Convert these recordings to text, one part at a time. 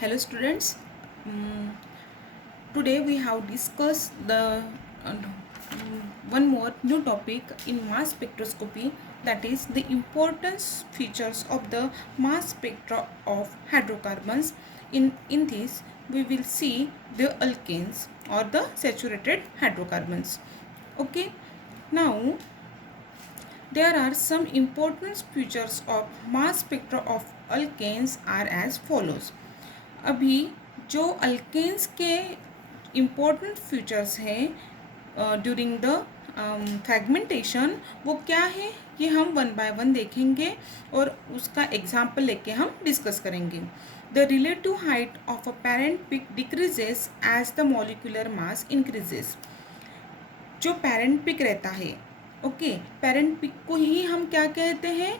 Hello students. Mm, Today we have discussed the one more new topic in mass spectroscopy, that is the importance features of the mass spectra of hydrocarbons. In this we will see the alkanes or the saturated hydrocarbons. Okay. Now there are some important features of mass spectra of alkanes are as follows. अभी जो alkanes के important features हैं during the fragmentation वो क्या है, ये हम one by one देखेंगे और उसका एग्जाम्पल लेके हम डिस्कस करेंगे. The relative height of a parent peak decreases as the molecular mass increases. जो पेरेंट पिक रहता है, ओके, पेरेंट पिक को ही हम क्या कहते हैं,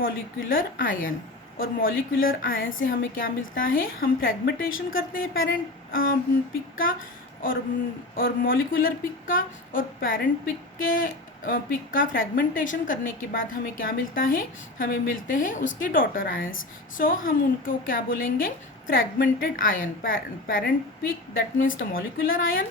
मॉलिक्यूलर आयन. और मॉलिक्यूलर आयन से हमें क्या मिलता है, हम फ्रैगमेंटेशन करते हैं पेरेंट पिक का और मॉलिक्यूलर पिक का, और पेरेंट पिक के पिक का फ्रैगमेंटेशन करने के बाद हमें क्या मिलता है, हमें मिलते हैं उसके डॉटर आयंस. सो हम उनको क्या बोलेंगे, fragmented ion. Parent peak that means the molecular ion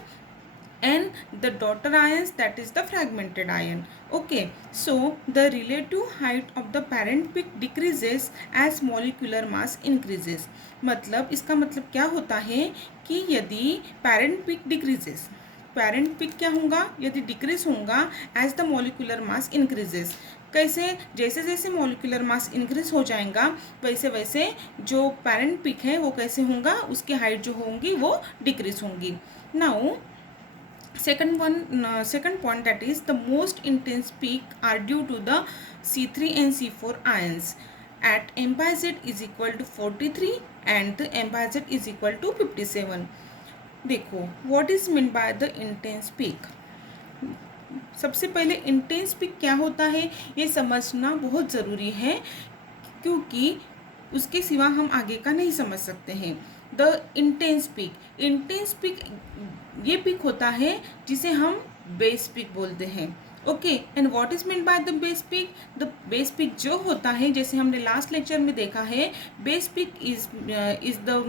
and the daughter ions, that is the fragmented ion. Okay, so the relative height of the parent peak decreases as molecular mass increases. मतलब इसका मतलब क्या होता है कि यदि parent peak decreases, parent peak क्या होगा, यदि डिक्रीज होगा as the molecular mass increases. कैसे, जैसे जैसे मॉलिक्यूलर मास इंक्रीज हो जाएगा वैसे वैसे जो पेरेंट पिक है वो कैसे होगा, उसकी हाइट जो होंगी वो डिक्रीज होंगी. Now second point, that is the most intense peak are due to the C3 and C4 ions at m by z is equal to 43 and the m by z is equal to 57. देखो what is meant by the intense peak. सबसे पहले intense pick क्या होता है ये समझना बहुत ज़रूरी है, क्योंकि उसके सिवा हम आगे का नहीं समझ सकते हैं. द इंटेंस पिक ये पिक होता है जिसे हम बेस पिक बोलते हैं. Okay, and what is mean by the base peak. The base peak जो होता है, जैसे हमने लास्ट लेक्चर में देखा है, base peak is the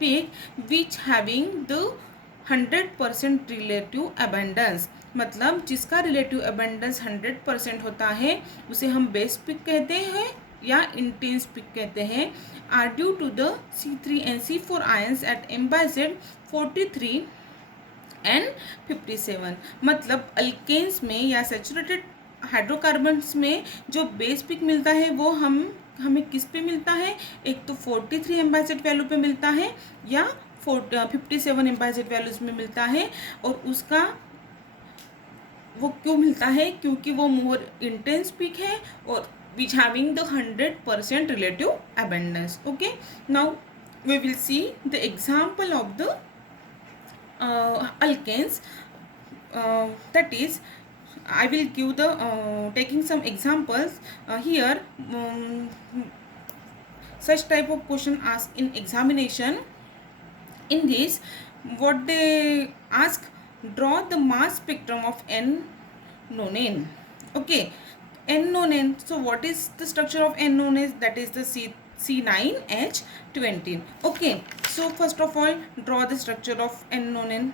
peak which having the 100% relative abundance. मतलब जिसका रिलेटिव अबेंडेंस 100% होता है उसे हम बेस पिक कहते हैं या इंटेंस पिक कहते हैं. Are due to the C3 and C4 ions at m by z 43 and 57. मतलब अल्केन्स में या सैचुरेटेड हाइड्रोकार्बन्स में जो बेस पिक मिलता है वो हमें किस पे मिलता है, एक तो 43 m by z वैल्यू पे मिलता है या 57 m by z वैल्यूज में मिलता है. और उसका वो क्यों मिलता है, क्योंकि वो मोर इंटेंस पिक है और which having the 100% relative abundance. Okay, now we will see the example of the alkanes. That is, I will give the taking some examples here. Such type of question asked in examination. In this, what they ask, draw the mass spectrum of N-nonane. Okay, N-nonane. So what is the structure of N-nonane? That is the C9H20. Okay, so first of all draw the structure of N-nonane.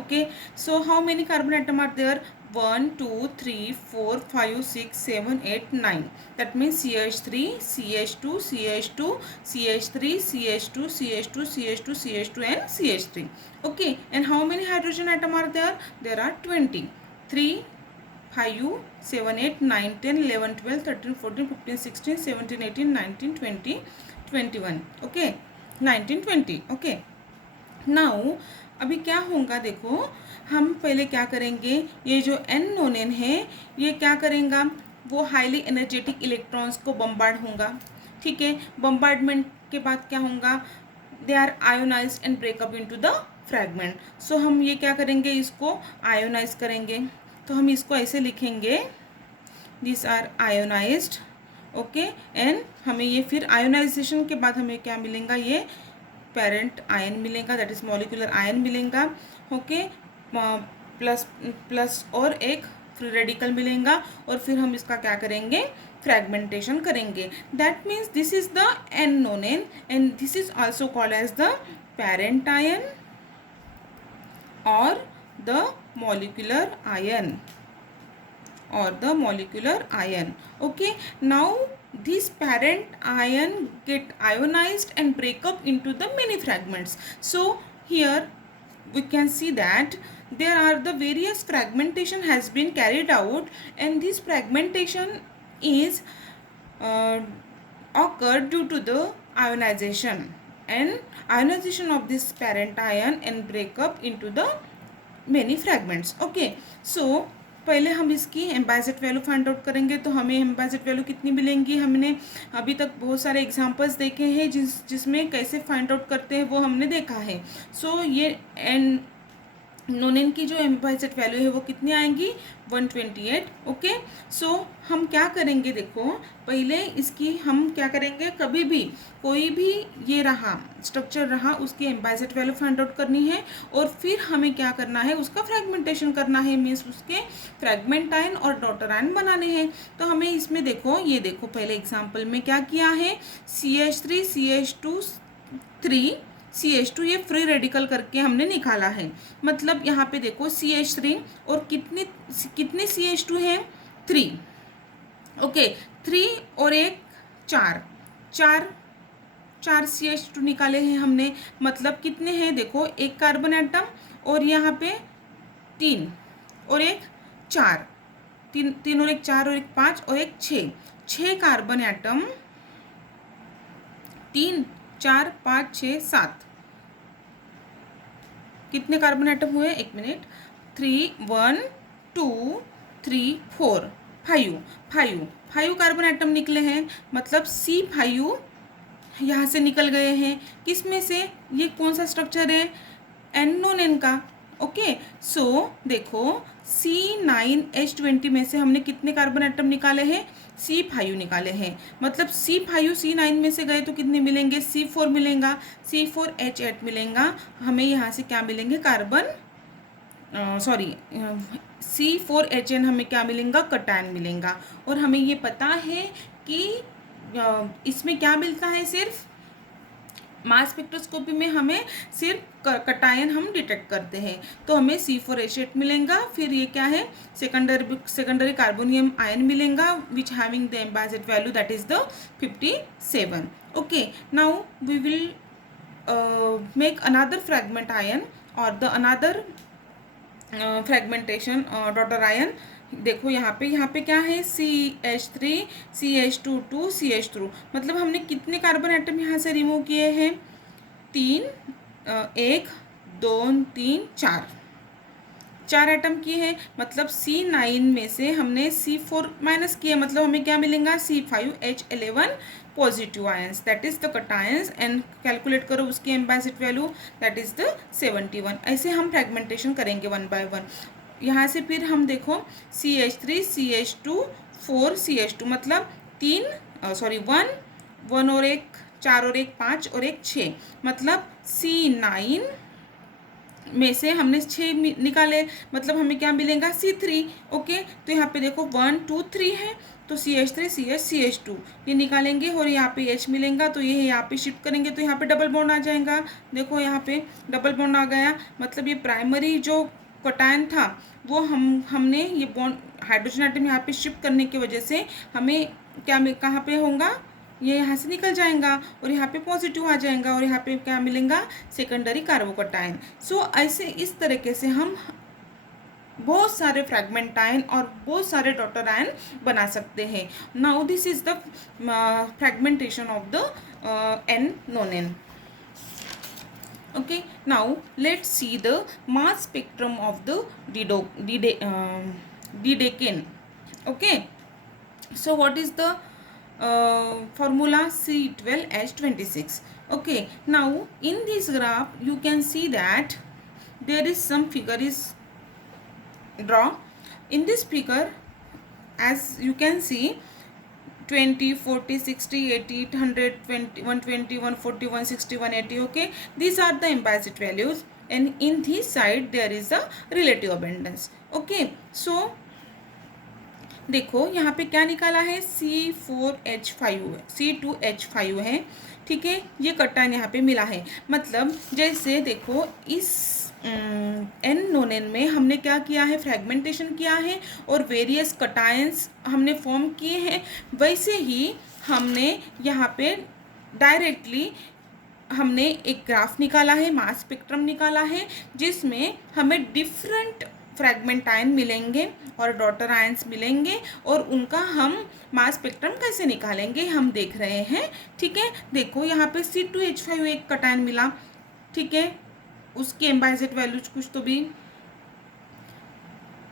Okay, so how many carbon atom are there? 1 2 3 4 5 6 7 8 9. That means CH3 CH2 CH2 CH3 CH2 CH2 CH2 CH2 and CH3. Okay, and how many hydrogen atom are there? There are 20. 3 5 7 8 9 10 11 12 13 14 15 16 17 18 19 20 21. Okay, 19 20. Okay, now अभी क्या होगा, देखो हम पहले क्या करेंगे, ये जो N-nonane है ये क्या करेगा, वो हाईली एनर्जेटिक इलेक्ट्रॉन्स को बम्बार्ड होगा. ठीक है, बम्बार्डमेंट के बाद क्या होगा, they are ionized and break up into the fragment. So हम ये क्या करेंगे, इसको आयोनाइज करेंगे. तो हम इसको ऐसे लिखेंगे, this are ionised. Okay, and हमें ये फिर आयोनाइजेशन के बाद हमें क्या मिलेगा, ये पेरेंट आयन मिलेगा, दैट इज मॉलिक्यूलर आयन मिलेगा. ओके, प्लस और एक फ्री रेडिकल मिलेगा. और फिर हम इसका क्या करेंगे, फ्रैगमेंटेशन करेंगे. That means this is the n nonane and this is also called as the parent ion or the molecular ion Okay, now this parent ion get ionized and break up into the many fragments. So here we can see that there are the various fragmentation has been carried out, and this fragmentation is uh, occurred due to the ionization of this parent ion and break up into the many fragments. Okay, so पहले हम इसकी एम्बाइजेट value find out करेंगे. तो हमें एम्बाइजेट value कितनी मिलेंगी, हमने अभी तक बहुत सारे एग्जांपल्स देखे हैं जिसमें कैसे फाइंड आउट करते हैं वो हमने देखा है. सो ये एन नोनेन की जो एम्बाइजेट वैल्यू है वो कितनी आएंगी 128. ओके, सो हम क्या करेंगे, देखो पहले इसकी हम क्या करेंगे, कभी भी कोई भी ये रहा स्ट्रक्चर रहा उसकी एम्बाइजेट वैल्यू फाइंड आउट करनी है और फिर हमें क्या करना है, उसका फ्रैगमेंटेशन करना है. मीन्स उसके फ्रैगमेंट आयन और डॉटर आयन बनाने हैं. तो हमें इसमें देखो, ये देखो पहले एग्जाम्पल में क्या किया है, CH3 CH2 3 CH2 ये फ्री रेडिकल करके हमने निकाला है. मतलब यहाँ पे देखो CH3 और कितने CH2 हैं, 3. ओके, 3 और 1 4 CH2 निकाले हैं हमने. मतलब कितने हैं, देखो एक कार्बन एटम और यहाँ पे 3 और 1 4, 3 और 1 4 और 1 5 और 1 6 कार्बन एटम, 3 4 5 6 7. कितने कार्बन एटम हुए, एक मिनट, 3 1 2 3 4 5 कार्बन एटम निकले हैं. मतलब C5 यहाँ से निकल गए हैं. किस में से, ये कौन सा स्ट्रक्चर है, एन नोनेन का. ओके, सो देखो C9H20 में से हमने कितने कार्बन एटम निकाले हैं, C5 निकाले हैं. मतलब C5 C9 में से गए तो कितने मिलेंगे, C4 मिलेगा, C4H8 मिलेगा. हमें यहाँ से क्या मिलेंगे, कार्बन C4HN हमें क्या मिलेगा, कटायन मिलेगा. और हमें ये पता है कि इसमें क्या मिलता है, सिर्फ मास स्पेक्ट्रोस्कोपी में हमें सिर्फ कटायन हम डिटेक्ट करते हैं. तो हमें C4H8 मिलेगा. फिर ये क्या है, सेकेंडरी कार्बोनियम आयन मिलेगा which having the m by z value that is the 57. Okay, now we will make another fragment ion और the another fragmentation daughter ion. देखो यहाँ पे क्या है, CH3 CH2 2 CH2. मतलब हमने कितने कार्बन एटम यहाँ से रिमूव किए हैं, 3 1 2 3 4 एटम किए हैं. मतलब C9 में से हमने C4 माइनस किए. मतलब हमें क्या मिलेगा, C5H11 positive ions, that is the cations. And calculate करो उसकी एम्बाइजेट वैल्यू, दैट इज द 71. ऐसे हम फ्रैगमेंटेशन करेंगे 1 by 1. यहाँ से फिर हम देखो CH3 CH2 4 CH2. मतलब 1 और 1 4 और 1 5 और 1 6. मतलब C9 में से हमने 6 निकाले. मतलब हमें क्या मिलेगा, C3. ओके, तो यहाँ पे देखो 1 2 3 है, तो CH3 CH2 ये निकालेंगे और यहाँ पे H मिलेगा. तो ये यहाँ पे शिफ्ट करेंगे तो यहाँ पे डबल बॉन्ड आ जाएगा. देखो यहाँ पे डबल बॉन्ड आ गया. मतलब ये प्राइमरी जो कटायन था वो हमने ये बॉन्ड हाइड्रोजन एटम यहाँ पे शिफ्ट करने की वजह से हमें क्या कहाँ पे होगा, ये यहाँ से निकल जाएगा और यहाँ पे पॉजिटिव आ जाएगा और यहाँ पे क्या मिलेगा, सेकेंडरी कार्बोकटायन. सो ऐसे इस तरीके से हम बहुत सारे फ्रैगमेंट आयन और बहुत सारे डॉटर आयन बना सकते हैं. Now this is the fragmentation of the n nonane. Okay, now let's see the mass spectrum of the didecane. Okay, so what is the formula, C12H26. Okay, now in this graph you can see that there is some figure is draw. In this figure, as you can see, 20 40 60 80 100 20 120 140 160 180. Okay, these are the implicit values, and in this side there is a relative abundance. Okay, so देखो यहाँ पे क्या निकाला है, C4H5 है, C2H5 है, ठीक है। ये कटायन यहाँ पे मिला है, मतलब जैसे देखो इस एन नोनेन में हमने क्या किया है, फ्रेगमेंटेशन किया है और वेरियस कटायंस हमने फॉर्म किए हैं, वैसे ही हमने यहाँ पे डायरेक्टली हमने एक ग्राफ निकाला है, मास स्पेक्ट्रम निकाला है, जिसमें हमें डिफरेंट फ्रैगमेंट आयन मिलेंगे और डॉटर आयंस मिलेंगे, और उनका हम मास स्पेक्ट्रम कैसे निकालेंगे हम देख रहे हैं, ठीक है। देखो यहाँ पे C2H5 एक कटायन मिला, ठीक है, उसकी एम्बाइजेट वैल्यूज कुछ तो भी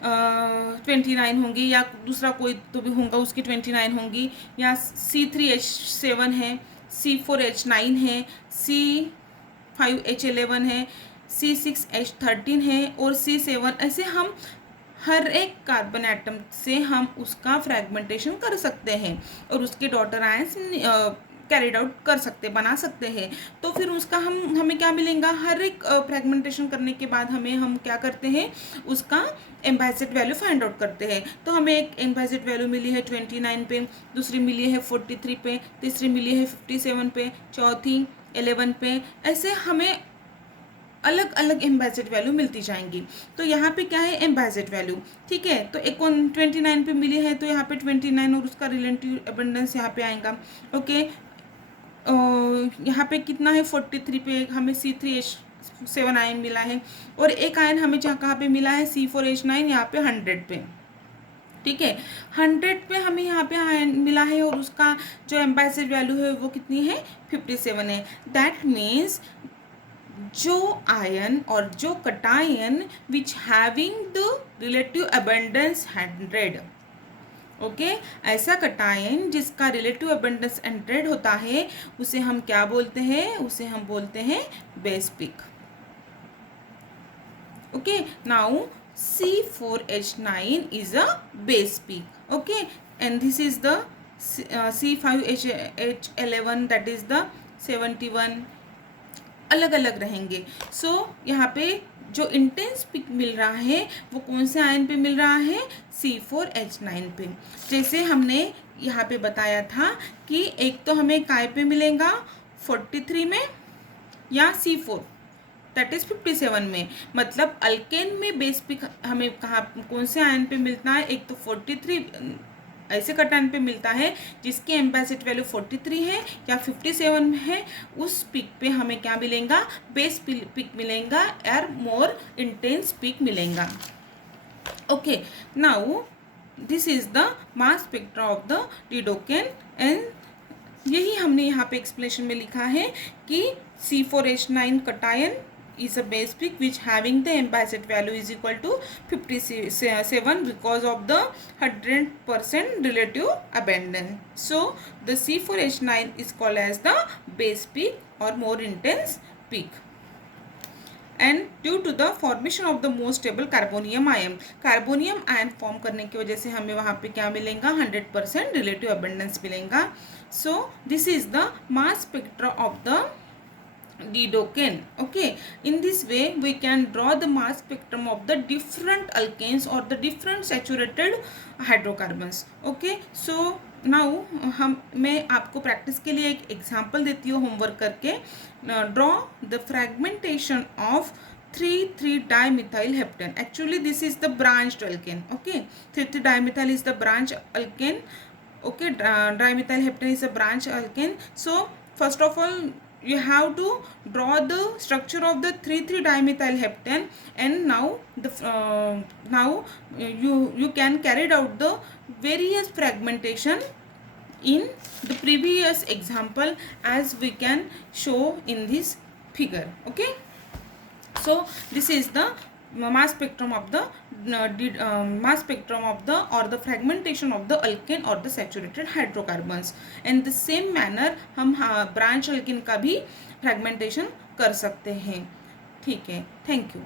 29 होंगी, या दूसरा कोई तो भी होगा उसकी 29 होंगी, या C3H7 है, C4H9 है, C5H11 है, C6H13 है और C7, ऐसे हम हर एक कार्बन एटम से हम उसका फ्रैगमेंटेशन कर सकते हैं और उसके डॉटर आयंस कैरिड आउट कर सकते, बना सकते हैं। तो फिर उसका हमें क्या मिलेगा, हर एक फ्रैगमेंटेशन करने के बाद हम क्या करते हैं, उसका एम्बाइजेट वैल्यू फाइंड आउट करते हैं। तो हमें एक एम्बाइजेट वैल्यू मिली है 29 पे, दूसरी मिली है 43 पे, तीसरी मिली है 57 पे, चौथी 11 पे, ऐसे हमें अलग अलग एम्बाइजेट वैल्यू मिलती जाएंगी। तो यहाँ पे क्या है, एम्बाइजेट वैल्यू, ठीक है। तो एक 29 पे मिली है, तो यहाँ पे 29 और उसका रिलेटिव अबंडेंस यहाँ पे आएगा, ओके। यहाँ पे कितना है, 43 पे हमें C3H7 आयन मिला है, और एक आयन हमें कहाँ पे मिला है, C4H9 यहाँ पे 100 पे, ठीक है। 100 पे हमें यहाँ पे आयन मिला है और उसका जो एम्बाइजेट वैल्यू है वो कितनी है, 57 है। दैट मीन्स जो आयन और जो cation which having the relative abundance 100, okay, ऐसा कटायन जिसका रिलेटिव अबंडेंस 100 होता है, उसे हम क्या बोलते हैं, उसे हम बोलते हैं base peak, okay. Now C4H9 is a base peak, okay, and this is the C5H11, that is the 71, अलग अलग रहेंगे। सो यहाँ पे जो इंटेंस पिक मिल रहा है वो कौन से आयन पे मिल रहा है, C4H9 पे। जैसे हमने यहाँ पे बताया था कि एक तो हमें काय पे मिलेगा 43 में, या C4 दैट इज 57 में, मतलब अल्केन में बेस पिक हमें कहाँ कौन से आयन पे मिलता है, एक तो 43 ऐसे कटायन पे मिलता है जिसकी एम्बाइजेट वैल्यू 43 है या 57 है, उस पिक पे हमें क्या मिलेगा, बेस पिक मिलेगा और मोर इंटेंस पिक मिलेगा, okay. Now this is the mass spectra of the lidocaine, and यही हमने यहाँ पे एक्सप्लेनेशन में लिखा है कि C4H9 cation is a base peak which having the embasate value is equal to 57 because of the 100% relative abundance. So the C4H9 is called as the base peak or more intense peak. And due to the formation of the most stable carbonium ion form करने की वजह से हमें वहाँ पे क्या मिलेगा, 100% relative abundance मिलेगा. So this is the mass spectra of the Didocane. Okay, in this way we can draw the mass spectrum of the different alkanes or the different saturated hydrocarbons. Okay, so now मैं आपको practice के लिए एक example देती हूँ homework करके. Draw the fragmentation of 3,3-dimethyl heptane. Actually this is the branched alkane. Okay, 3,3-dimethyl is the branch alkane. Okay, dimethyl heptane is a branch alkane. So first of all you have to draw the structure of the 3,3-dimethyl heptane, and now you can carry out the various fragmentation in the previous example as we can show in this figure. Okay, so this is the mass spectrum of the or the fragmentation of the alkane or the saturated hydrocarbons. In the same manner हम branch alkane का भी fragmentation कर सकते हैं. ठीक है, thank you.